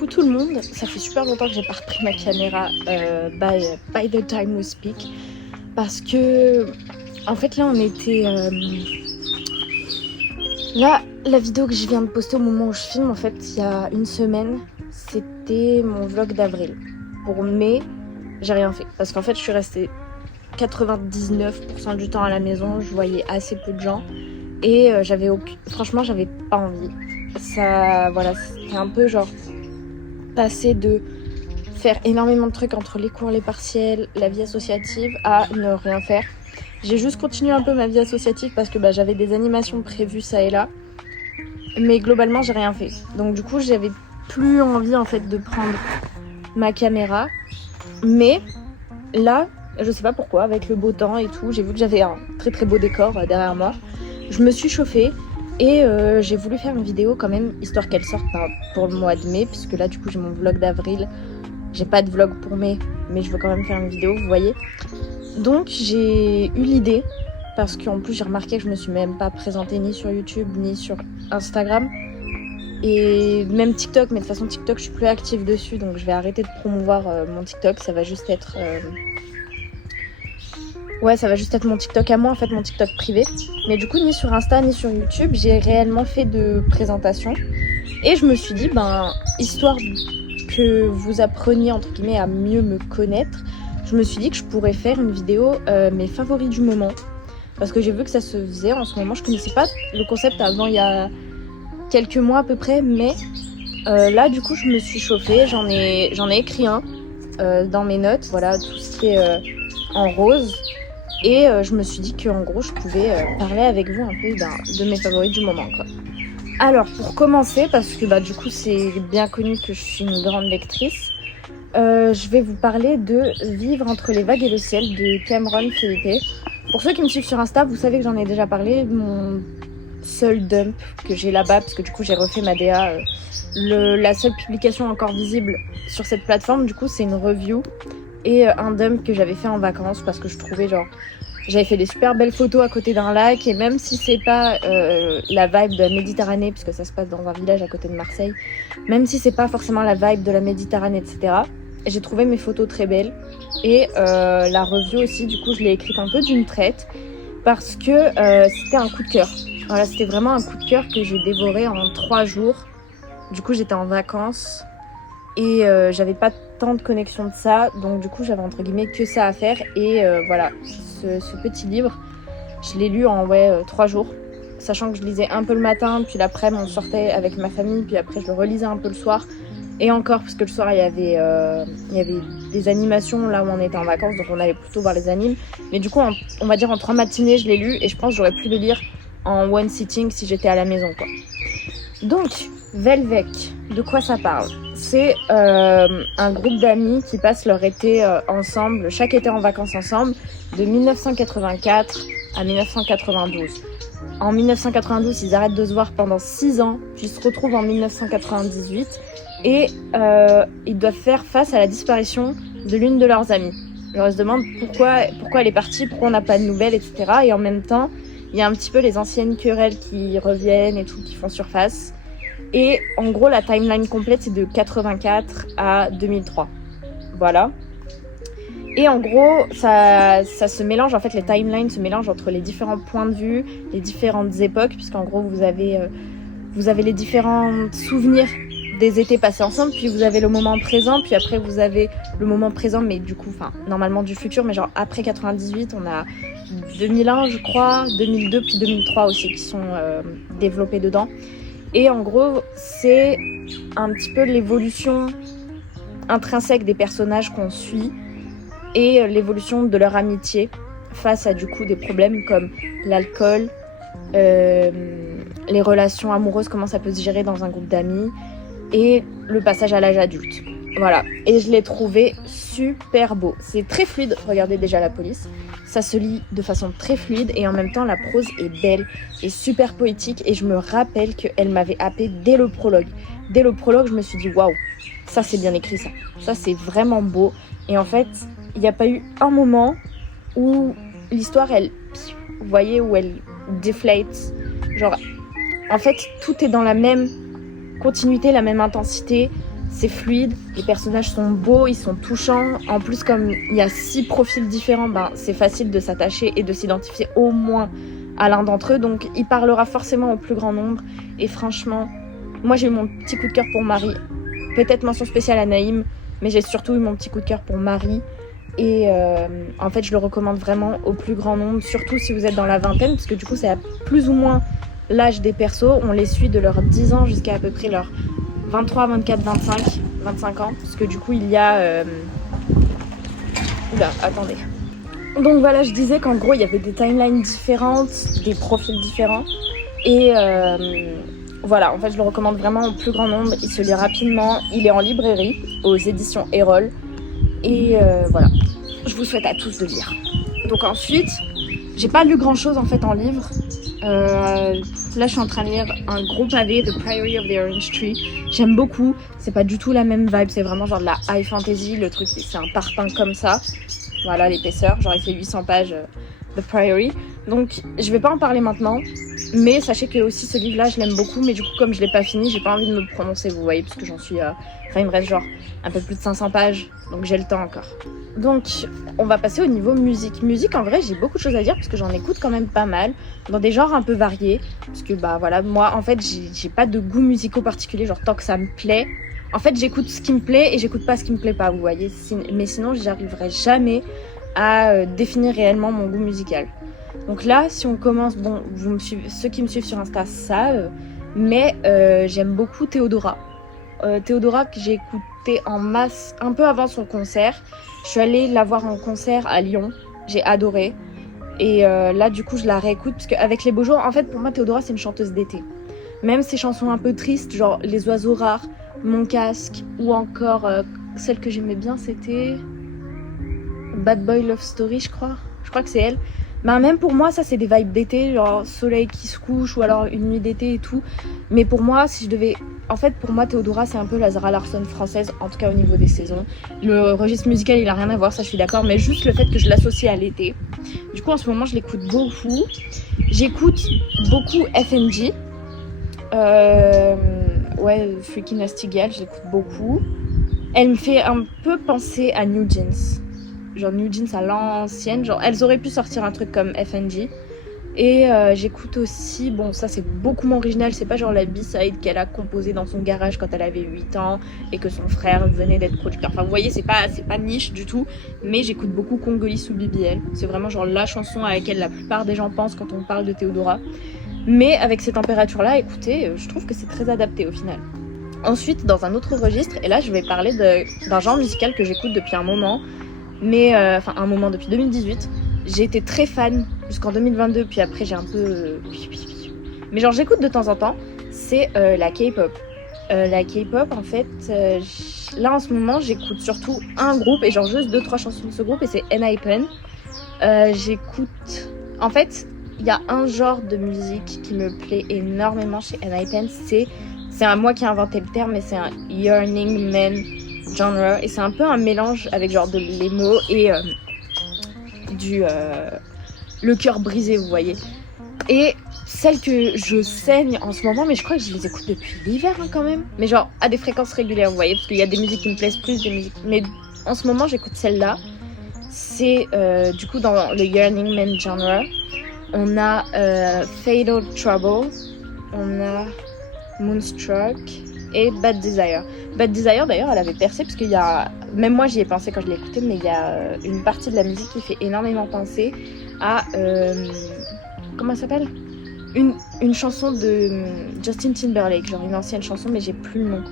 coucou tout le monde, ça fait super longtemps que j'ai pas repris ma caméra by the time we speak parce que en fait là on était là la vidéo que je viens de poster au moment où je filme en fait il y a une semaine c'était mon vlog d'avril. Pour mai j'ai rien fait parce qu'en fait je suis restée 99% du temps à la maison, je voyais assez peu de gens et franchement j'avais pas envie. Ça voilà, c'était un peu genre passer de faire énormément de trucs entre les cours, les partiels, la vie associative à ne rien faire. J'ai juste continué un peu ma vie associative parce que j'avais des animations prévues ça et là, mais globalement j'ai rien fait. Donc du coup j'avais plus envie en fait de prendre ma caméra, mais là je sais pas pourquoi avec le beau temps et tout, j'ai vu que j'avais un très très beau décor derrière moi. Je me suis chauffée et j'ai voulu faire une vidéo quand même, histoire qu'elle sorte pour le mois de mai, puisque là du coup j'ai mon vlog d'avril. J'ai pas de vlog pour mai, mais je veux quand même faire une vidéo, vous voyez. Donc j'ai eu l'idée, parce qu'en plus j'ai remarqué que je me suis même pas présentée ni sur YouTube, ni sur Instagram. Et même TikTok, mais de toute façon TikTok je suis plus active dessus, donc je vais arrêter de promouvoir mon TikTok, ça va juste être... Ouais, ça va juste être mon TikTok à moi, en fait, mon TikTok privé. Mais du coup, ni sur Insta, ni sur YouTube, j'ai réellement fait de présentation. Et je me suis dit, histoire que vous appreniez, entre guillemets, à mieux me connaître, je me suis dit que je pourrais faire une vidéo mes favoris du moment. Parce que j'ai vu que ça se faisait en ce moment. Je connaissais pas le concept avant, il y a quelques mois à peu près. Mais là, du coup, je me suis chauffée. J'en ai écrit un dans mes notes. Voilà, tout ce qui est en rose. Et je me suis dit qu'en gros je pouvais parler avec vous un peu de mes favoris du moment quoi. Alors pour commencer, parce que du coup c'est bien connu que je suis une grande lectrice, je vais vous parler de Vivre entre les vagues et le ciel de Cameron Philippe. Pour ceux qui me suivent sur Insta, vous savez que j'en ai déjà parlé, mon seul dump que j'ai là-bas, parce que du coup j'ai refait ma DA. La seule publication encore visible sur cette plateforme du coup c'est une review et un dump que j'avais fait en vacances parce que je trouvais j'avais fait des super belles photos à côté d'un lac et même si c'est pas la vibe de la Méditerranée puisque ça se passe dans un village à côté de Marseille, même si c'est pas forcément la vibe de la Méditerranée etc., j'ai trouvé mes photos très belles et la review aussi du coup je l'ai écrite un peu d'une traite parce que c'était un coup de cœur. Voilà, c'était vraiment un coup de cœur que j'ai dévoré en 3 jours. Du coup j'étais en vacances et j'avais pas tant de connexion de ça, donc du coup j'avais entre guillemets que ça à faire et voilà, ce petit livre je l'ai lu en 3 jours, sachant que je lisais un peu le matin, puis l'après-midi on sortait avec ma famille, puis après je le relisais un peu le soir et encore parce que le soir il y avait des animations là où on était en vacances, donc on allait plutôt voir les animes, mais du coup on va dire en 3 matinées je l'ai lu et je pense que j'aurais pu le lire en one sitting si j'étais à la maison quoi. Donc Velvec, de quoi ça parle? C'est un groupe d'amis qui passent leur été ensemble, chaque été en vacances ensemble, de 1984 à 1992. En 1992, ils arrêtent de se voir pendant 6 ans, puis ils se retrouvent en 1998 et ils doivent faire face à la disparition de l'une de leurs amies. Alors ils se demandent pourquoi elle est partie, pourquoi on n'a pas de nouvelles, etc. Et en même temps, il y a un petit peu les anciennes querelles qui reviennent et tout, qui font surface. Et en gros, la timeline complète, c'est de 84 à 2003. Voilà. Et en gros, ça se mélange, en fait, les timelines se mélangent entre les différents points de vue, les différentes époques, puisqu'en gros, vous avez les différents souvenirs des étés passés ensemble, puis vous avez le moment présent, puis après, vous avez le moment présent, mais du coup, normalement du futur, mais genre après 98, on a 2001, je crois, 2002, puis 2003 aussi, qui sont développés dedans. Et en gros, c'est un petit peu l'évolution intrinsèque des personnages qu'on suit et l'évolution de leur amitié face à du coup des problèmes comme l'alcool, les relations amoureuses, comment ça peut se gérer dans un groupe d'amis et le passage à l'âge adulte. Voilà, et je l'ai trouvé super beau. C'est très fluide, regardez déjà la police. Ça se lit de façon très fluide et en même temps la prose est belle et super poétique et je me rappelle qu'elle m'avait happée dès le prologue. Dès le prologue, je me suis dit waouh, ça c'est bien écrit ça. Ça c'est vraiment beau et en fait, il n'y a pas eu un moment où l'histoire vous voyez, où elle deflate. Genre, en fait, tout est dans la même continuité, la même intensité. c'est fluide, les personnages sont beaux, ils sont touchants. En plus, comme il y a 6 profils différents, c'est facile de s'attacher et de s'identifier au moins à l'un d'entre eux. Donc il parlera forcément au plus grand nombre. Et franchement, moi j'ai eu mon petit coup de cœur pour Marie. Peut-être mention spéciale à Naïm, mais j'ai surtout eu mon petit coup de cœur pour Marie. Et en fait, je le recommande vraiment au plus grand nombre, surtout si vous êtes dans la vingtaine, parce que du coup, c'est à plus ou moins l'âge des persos. On les suit de leurs 10 ans jusqu'à peu près leurs 23, 24, 25 ans, parce que du coup, il y a... Oula, attendez. Donc voilà, je disais qu'en gros, il y avait des timelines différentes, des profils différents. Et voilà, en fait, je le recommande vraiment au plus grand nombre. Il se lit rapidement, il est en librairie, aux éditions Erol. Et voilà, je vous souhaite à tous de lire. Donc ensuite, j'ai pas lu grand chose en fait en livre. Là je suis en train de lire un gros pavé, The Priory of the Orange Tree. J'aime beaucoup, c'est pas du tout la même vibe, c'est vraiment genre de la high fantasy. Le truc c'est un parpaing comme ça. Voilà l'épaisseur, j'aurais fait 800 pages The Priory. Donc je vais pas en parler maintenant. Mais sachez que aussi ce livre là je l'aime beaucoup. Mais du coup comme je l'ai pas fini, j'ai pas envie de me prononcer, vous voyez. Parce que j'en suis... Enfin il me reste genre un peu plus de 500 pages. Donc j'ai le temps encore. Donc on va passer au niveau musique. Musique en vrai j'ai beaucoup de choses à dire parce que j'en écoute quand même pas mal. Dans des genres un peu variés. Parce que bah voilà, moi en fait j'ai pas de goût musicaux particulier. Genre tant que ça me plaît. En fait j'écoute ce qui me plaît et j'écoute pas ce qui me plaît pas, vous voyez. Mais sinon j'arriverai jamais à définir réellement mon goût musical. Donc là si on commence, bon vous me suivez, ceux qui me suivent sur Insta savent. Mais j'aime beaucoup Théodora. Théodora que j'ai écouté en masse un peu avant son concert. Je suis allée la voir en concert à Lyon, j'ai adoré. Et là du coup je la réécoute parce qu'avec les beaux jours, en fait pour moi Théodora c'est une chanteuse d'été. Même ses chansons un peu tristes, genre Les oiseaux rares, Mon casque, ou encore celle que j'aimais bien c'était Bad Boy Love Story je crois que c'est elle. Même pour moi ça c'est des vibes d'été, genre soleil qui se couche ou alors une nuit d'été et tout. Mais pour moi si je devais... En fait pour moi Théodora c'est un peu la Zara Larsson française, en tout cas au niveau des saisons. Le registre musical il a rien à voir, ça je suis d'accord, mais juste le fait que je l'associe à l'été. Du coup en ce moment je l'écoute beaucoup. J'écoute beaucoup FNJ. Ouais, Freaky Nasty Gal, je l'écoute beaucoup. Elle me fait un peu penser à New Jeans. Genre New Jeans à l'ancienne, genre elles auraient pu sortir un truc comme FNJ. Et j'écoute aussi, bon ça c'est beaucoup moins original, c'est pas genre la B-side qu'elle a composée dans son garage quand elle avait 8 ans et que son frère venait d'être producteur. Enfin vous voyez c'est pas niche du tout, mais j'écoute beaucoup Congolese ou BBL. C'est vraiment genre la chanson à laquelle la plupart des gens pensent quand on parle de Théodora. Mais avec ces températures là, écoutez, je trouve que c'est très adapté au final. Ensuite dans un autre registre, et là je vais parler d'un genre musical que j'écoute depuis un moment. Mais un moment depuis 2018, j'ai été très fan jusqu'en 2022, puis après j'ai un peu... Mais genre j'écoute de temps en temps, c'est la K-pop. La K-pop en fait, là en ce moment j'écoute surtout un groupe et genre juste 2-3 chansons de ce groupe et c'est ENHYPEN. J'écoute... En fait, il y a un genre de musique qui me plaît énormément chez ENHYPEN, c'est à moi qui ai inventé le terme, mais c'est un yearning man genre, et c'est un peu un mélange avec genre de l'emo et le cœur brisé, vous voyez. Et celle que je saigne en ce moment, mais je crois que je les écoute depuis l'hiver quand même, mais genre à des fréquences régulières, vous voyez, parce qu'il y a des musiques qui me plaisent plus, des musiques, mais en ce moment j'écoute celle-là. C'est du coup dans le yearning man genre. On a Fatal Trouble, on a Moonstruck et Bad Desire. Bad Desire d'ailleurs elle avait percé parce qu'il y a, même moi j'y ai pensé quand je l'ai écouté, mais il y a une partie de la musique qui fait énormément penser à comment ça s'appelle, une chanson de Justin Timberlake, genre une ancienne chanson mais j'ai plus le nom,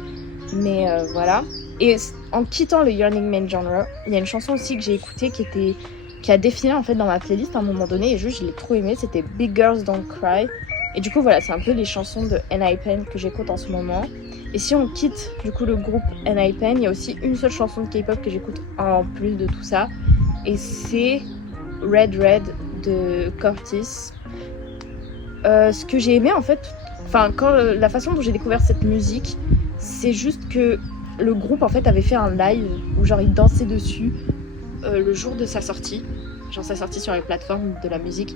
mais voilà. Et en quittant le Yearning Man genre, il y a une chanson aussi que j'ai écoutée qui a défilé en fait dans ma playlist à un moment donné et juste je l'ai trop aimée, c'était Big Girls Don't Cry. Et du coup voilà, c'est un peu les chansons de ENHYPEN que j'écoute en ce moment. Et si on quitte du coup le groupe ENHYPEN, il y a aussi une seule chanson de K-pop que j'écoute en plus de tout ça. Et c'est Red Red de Curtis. Ce que j'ai aimé en fait, la façon dont j'ai découvert cette musique, c'est juste que le groupe en fait avait fait un live où genre ils dansaient dessus le jour de sa sortie. Genre sa sortie sur les plateformes de la musique.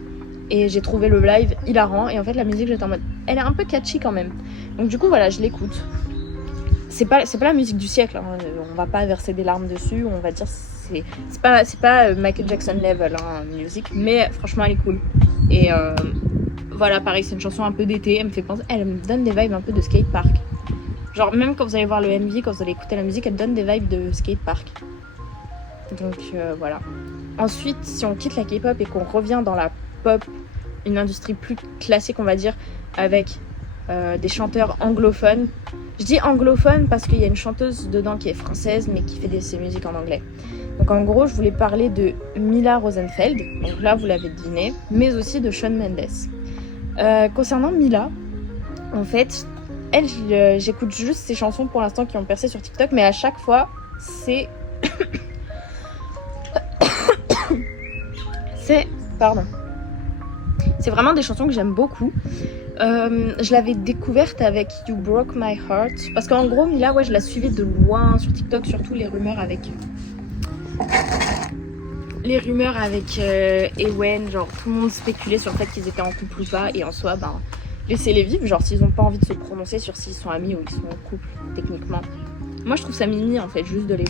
Et j'ai trouvé le live hilarant. Et en fait la musique j'étais en mode, elle est un peu catchy quand même. Donc du coup voilà, je l'écoute. c'est pas la musique du siècle, hein. On va pas verser des larmes dessus, on va dire c'est pas Michael Jackson level hein, musique, mais franchement elle est cool. Et voilà, pareil, c'est une chanson un peu d'été, elle me donne des vibes un peu de skatepark. Genre même quand vous allez voir le MV, quand vous allez écouter la musique, elle donne des vibes de skatepark. Donc voilà. Ensuite, si on quitte la K-pop et qu'on revient dans la pop, une industrie plus classique on va dire, avec des chanteurs anglophones. Je dis anglophone parce qu'il y a une chanteuse dedans qui est française mais qui fait ses musiques en anglais. Donc en gros, je voulais parler de Mila Rosenfeld, donc là vous l'avez deviné, mais aussi de Shawn Mendes. Concernant Mila, en fait, elle, j'écoute juste ses chansons pour l'instant qui ont percé sur TikTok, mais à chaque fois, c'est... C'est vraiment des chansons que j'aime beaucoup. Je l'avais découverte avec You Broke My Heart. Parce qu'en gros, Mila, ouais, je la suivais de loin sur TikTok, surtout les rumeurs avec Ewen. Genre, tout le monde spéculait sur le fait qu'ils étaient en couple ou pas. Et en soi, ben, laissez-les vivre. Genre, s'ils n'ont pas envie de se prononcer sur s'ils sont amis ou ils sont en couple, techniquement. Moi, je trouve ça mimi, en fait, juste de les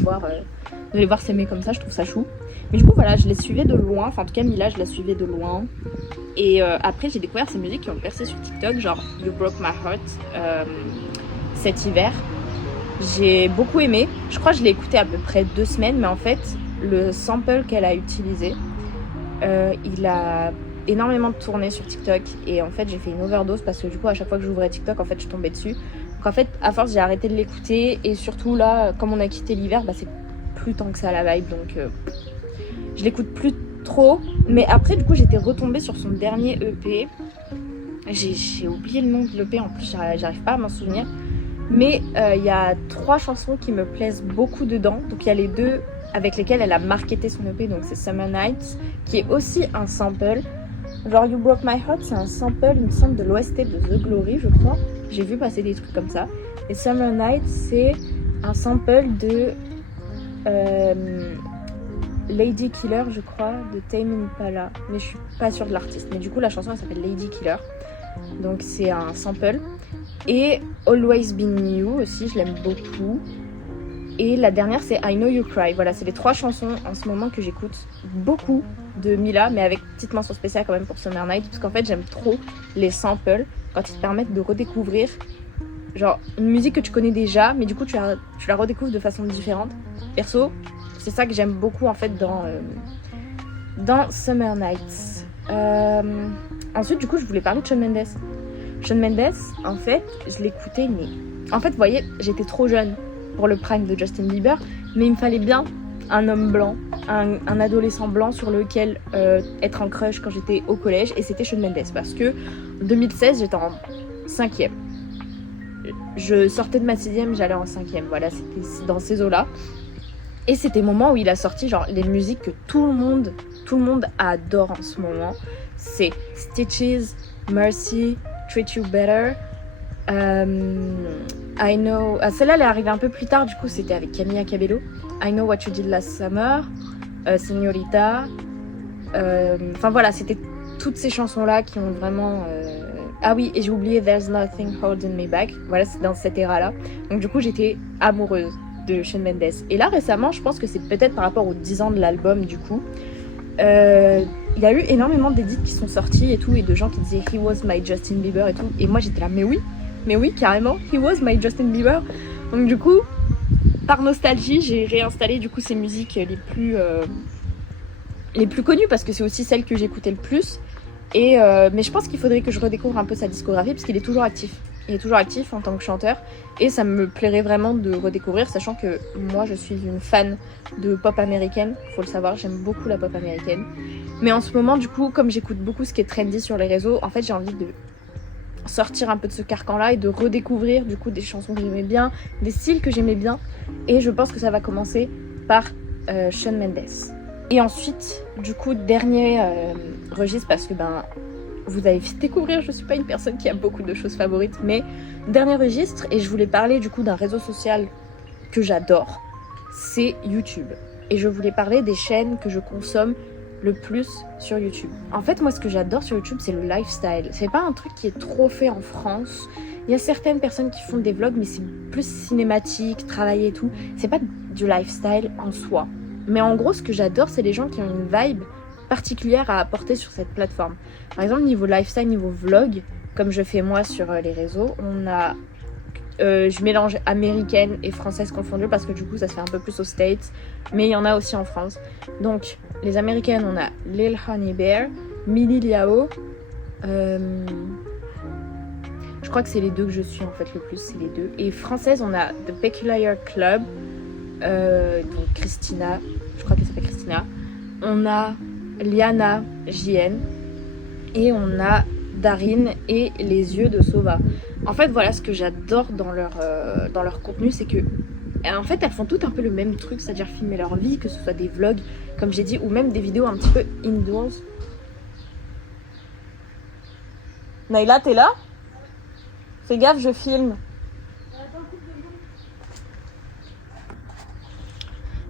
voir s'aimer comme ça. Je trouve ça chou. Mais du coup, voilà, je les suivais de loin. Enfin, en tout cas, Mila, je la suivais de loin. Et après, j'ai découvert ces musiques qui ont percé sur TikTok, genre You Broke My Heart, cet hiver. J'ai beaucoup aimé. Je crois que je l'ai écouté à peu près 2 semaines, mais en fait, le sample qu'elle a utilisé, il a énormément tourné sur TikTok. Et en fait, j'ai fait une overdose parce que du coup, à chaque fois que j'ouvrais TikTok, en fait, je tombais dessus. Donc en fait, à force, j'ai arrêté de l'écouter. Et surtout, là, comme on a quitté l'hiver, bah, c'est plus tant que ça la vibe. Donc, je l'écoute plus trop, mais après du coup j'étais retombée sur son dernier EP. J'ai oublié le nom de l'EP, en plus j'arrive pas à m'en souvenir, mais il y a 3 chansons qui me plaisent beaucoup dedans. Donc il y a les 2 avec lesquelles elle a marketé son EP, donc c'est Summer Nights qui est aussi un sample. Genre You Broke My Heart, c'est un sample, il me semble, de l'OST de The Glory, je crois. J'ai vu passer des trucs comme ça. Et Summer Nights, c'est un sample de Lady Killer, je crois, de Tame Impala, mais je suis pas sûre de l'artiste. Mais du coup, la chanson elle s'appelle Lady Killer, donc c'est un sample. Et Always Been You aussi, je l'aime beaucoup. Et la dernière, c'est I Know You Cry. Voilà, c'est les 3 chansons en ce moment que j'écoute beaucoup de Mila, mais avec petite mention spéciale quand même pour Summer Night, parce qu'en fait, j'aime trop les samples quand ils te permettent de redécouvrir genre une musique que tu connais déjà, mais du coup, tu la redécouvres de façon différente. Perso, c'est ça que j'aime beaucoup en fait dans Summer Nights. Ensuite, du coup, je voulais parler de Shawn Mendes. Shawn Mendes, en fait, je l'écoutais, mais en fait, vous voyez, j'étais trop jeune pour le prime de Justin Bieber, mais il me fallait bien un homme blanc, un adolescent blanc sur lequel être en crush quand j'étais au collège, et c'était Shawn Mendes parce que en 2016, j'étais en 5e. Je sortais de ma 6e, j'allais en 5e. Voilà, c'était dans ces eaux-là. Et c'était le moment où il a sorti genre les musiques que tout le monde adore en ce moment. C'est Stitches, Mercy, Treat You Better, I Know... Ah, celle-là, elle est arrivée un peu plus tard, du coup, c'était avec Camila Cabello. I Know What You Did Last Summer, Señorita. Enfin voilà, c'était toutes ces chansons-là qui ont vraiment... Ah oui, et j'ai oublié There's Nothing Holding Me Back. Voilà, c'est dans cette éra-là. Donc du coup, j'étais amoureuse de Shawn Mendes. Et là, récemment, je pense que c'est peut-être par rapport aux 10 ans de l'album, du coup. Il y a eu énormément d'édits qui sont sortis et tout, et de gens qui disaient He was my Justin Bieber et tout. Et moi, j'étais là, mais oui, carrément, He was my Justin Bieber. Donc du coup, par nostalgie, j'ai réinstallé du coup ces musiques les plus connues, parce que c'est aussi celles que j'écoutais le plus. Et mais je pense qu'il faudrait que je redécouvre un peu sa discographie, parce qu'il est toujours actif. Il est toujours actif en tant que chanteur, et ça me plairait vraiment de redécouvrir, sachant que moi je suis une fan de pop américaine, faut le savoir, j'aime beaucoup la pop américaine. Mais en ce moment, du coup, comme j'écoute beaucoup ce qui est trendy sur les réseaux, en fait j'ai envie de sortir un peu de ce carcan-là et de redécouvrir du coup des chansons que j'aimais bien, des styles que j'aimais bien, et je pense que ça va commencer par Shawn Mendes. Et ensuite, du coup, dernier registre, parce que vous avez vite découvrir, je suis pas une personne qui a beaucoup de choses favorites, mais dernier registre, et je voulais parler du coup d'un réseau social que j'adore, c'est YouTube. Et je voulais parler des chaînes que je consomme le plus sur YouTube. En fait, moi, ce que j'adore sur YouTube, c'est le lifestyle. C'est pas un truc qui est trop fait en France, Il y a certaines personnes qui font des vlogs, mais c'est plus cinématique, travaillé et tout. C'est pas du lifestyle en soi. Mais en gros, ce que j'adore, c'est les gens qui ont une vibe particulière à apporter sur cette plateforme. Par exemple, niveau lifestyle, niveau vlog, comme je fais moi sur les réseaux, on a... je mélange américaine et française confondues parce que du coup ça se fait un peu plus aux States, mais il y en a aussi en France. Donc les américaines, on a Lil Honey Bear, Millie Liao, je crois que c'est les deux que je suis en fait le plus, c'est les deux. Et française, on a The Peculiar Club, donc Christina, je crois qu'elle s'appelle Christina. On a Liana JN et on a Darine et les yeux de Sova. En fait, voilà, ce que j'adore dans leur contenu, c'est que en fait, elles font toutes un peu le même truc, c'est-à-dire filmer leur vie, que ce soit des vlogs, comme j'ai dit, ou même des vidéos un petit peu indoors. Naïla, t'es là? Fais gaffe, je filme.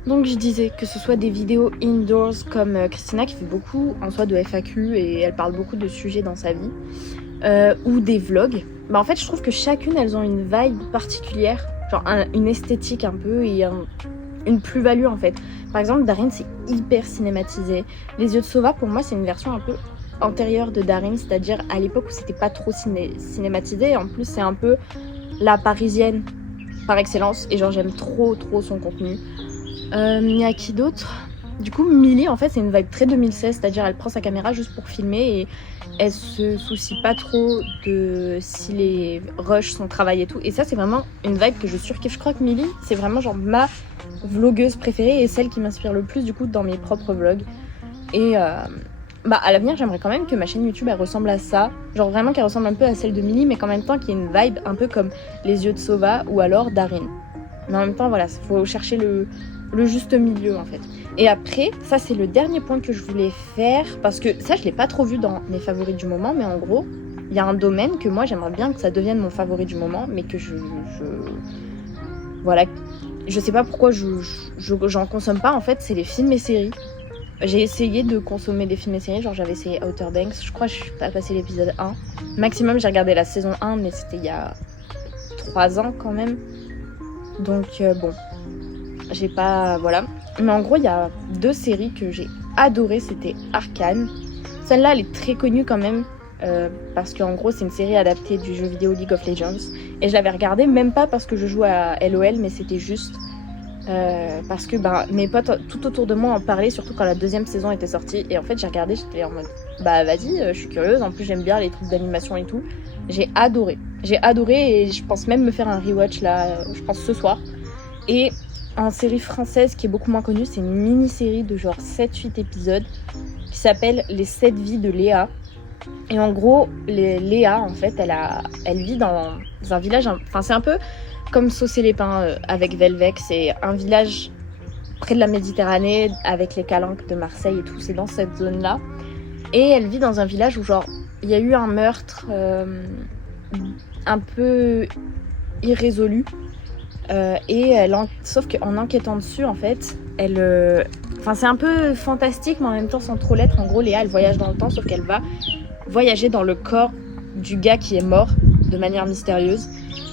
Donc je disais que ce soit des vidéos indoors comme Christina qui fait beaucoup en soi de FAQ et elle parle beaucoup de sujets dans sa vie, ou des vlogs. Bah en fait je trouve que chacune elles ont une vibe particulière, genre une esthétique un peu et une plus-value en fait. Par exemple Darine c'est hyper cinématisé. Les yeux de Sova pour moi c'est une version un peu antérieure de Darine, c'est-à-dire à l'époque où c'était pas trop cinématisé et en plus c'est un peu la parisienne par excellence et genre j'aime trop son contenu. Il y a qui d'autre? Du coup Millie en fait c'est une vibe très 2016, c'est-à-dire elle prend sa caméra juste pour filmer et elle se soucie pas trop de si les rushs sont travaillés et tout, et ça c'est vraiment une vibe que je surkiffe. Je crois que Millie c'est vraiment genre ma vlogueuse préférée et celle qui m'inspire le plus du coup dans mes propres vlogs. Et bah à l'avenir j'aimerais quand même que ma chaîne YouTube elle ressemble à ça, genre vraiment qu'elle ressemble un peu à celle de Millie mais qu'en même temps qu'il y ait une vibe un peu comme les yeux de Sova ou alors Darine. Mais en même temps voilà, faut chercher le juste milieu en fait. Et après, ça c'est le dernier point que je voulais faire, parce que ça je l'ai pas trop vu dans mes favoris du moment, mais en gros, il y a un domaine que moi j'aimerais bien que ça devienne mon favori du moment, mais que voilà, je sais pas pourquoi j'en consomme pas en fait, c'est les films et séries. J'ai essayé de consommer des films et séries, genre j'avais essayé Outer Banks, je crois que je suis pas passé l'épisode 1. Maximum j'ai regardé la saison 1, mais c'était il y a 3 ans quand même. Donc bon, j'ai pas... voilà. Mais en gros, il y a 2 séries que j'ai adorées, c'était Arcane. Celle-là, elle est très connue quand même, parce qu'en gros, c'est une série adaptée du jeu vidéo League of Legends. Et je l'avais regardée, même pas parce que je joue à LOL, mais c'était juste parce que mes potes tout autour de moi en parlaient, surtout quand la 2e saison était sortie. Et en fait, j'ai regardé, j'étais en mode, bah vas-y, je suis curieuse. En plus, j'aime bien les trucs d'animation et tout. J'ai adoré et je pense même me faire un rewatch là, je pense ce soir. Et en série française qui est beaucoup moins connue, c'est une mini-série de genre 7-8 épisodes qui s'appelle Les 7 vies de Léa. Et en gros, Léa, en fait, elle vit dans un village, enfin c'est un peu comme Saucer les Pins avec Velvec, c'est un village près de la Méditerranée avec les calanques de Marseille et tout, c'est dans cette zone-là. Et elle vit dans un village où genre il y a eu un meurtre un peu irrésolu. Et sauf qu'en enquêtant dessus en fait enfin c'est un peu fantastique mais en même temps sans trop l'être. En gros Léa elle voyage dans le temps, sauf qu'elle va voyager dans le corps du gars qui est mort de manière mystérieuse,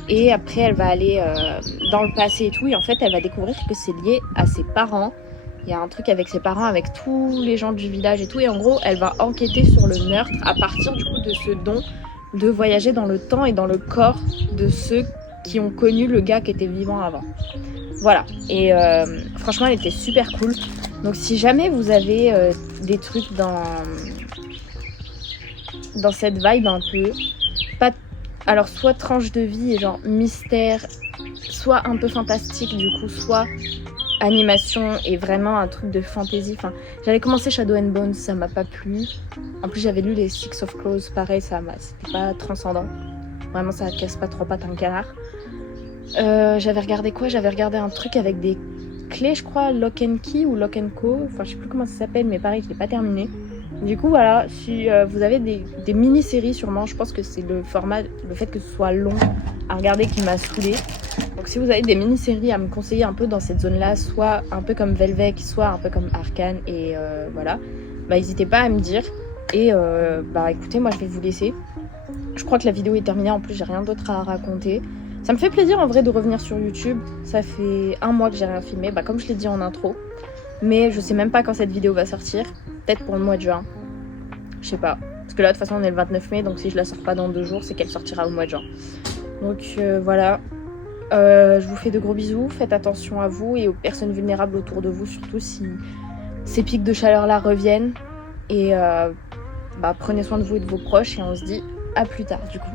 et après elle va aller dans le passé et tout, et en fait elle va découvrir que c'est lié à ses parents. Il y a un truc avec ses parents, avec tous les gens du village et tout, et en gros elle va enquêter sur le meurtre à partir du coup de ce don de voyager dans le temps et dans le corps de ceux qui ont connu le gars qui était vivant avant. Voilà, et franchement elle était super cool. Donc si jamais vous avez des trucs dans cette vibe un peu, pas, alors soit tranche de vie et genre mystère, soit un peu fantastique du coup, soit animation et vraiment un truc de fantasy. Enfin, j'avais commencé Shadow and Bones, ça m'a pas plu. En plus j'avais lu les Six of Crows, pareil, c'était pas transcendant. Vraiment ça casse pas 3 pattes un canard. J'avais regardé quoi? J'avais regardé un truc avec des clés, je crois, Lock and Key ou Lock and Co. Enfin, je sais plus comment ça s'appelle, mais pareil, je l'ai pas terminé. Du coup, voilà, si vous avez des mini-séries, sûrement, je pense que c'est le format, le fait que ce soit long à regarder qui m'a saoulée. Donc, si vous avez des mini-séries à me conseiller un peu dans cette zone-là, soit un peu comme Velvec, soit un peu comme Arcane, et voilà, bah, n'hésitez pas à me dire. Et écoutez, moi, je vais vous laisser. je crois que la vidéo est terminée. En plus, j'ai rien d'autre à raconter. Ça me fait plaisir en vrai de revenir sur YouTube. Ça fait 1 mois que j'ai rien filmé, comme je l'ai dit en intro. Mais je sais même pas quand cette vidéo va sortir. Peut-être pour le mois de juin. Je sais pas. Parce que là, de toute façon, on est le 29 mai. Donc si je la sors pas dans 2 jours, c'est qu'elle sortira au mois de juin. Donc voilà. Je vous fais de gros bisous. Faites attention à vous et aux personnes vulnérables autour de vous. Surtout si ces pics de chaleur-là reviennent. Et prenez soin de vous et de vos proches. Et on se dit à plus tard du coup.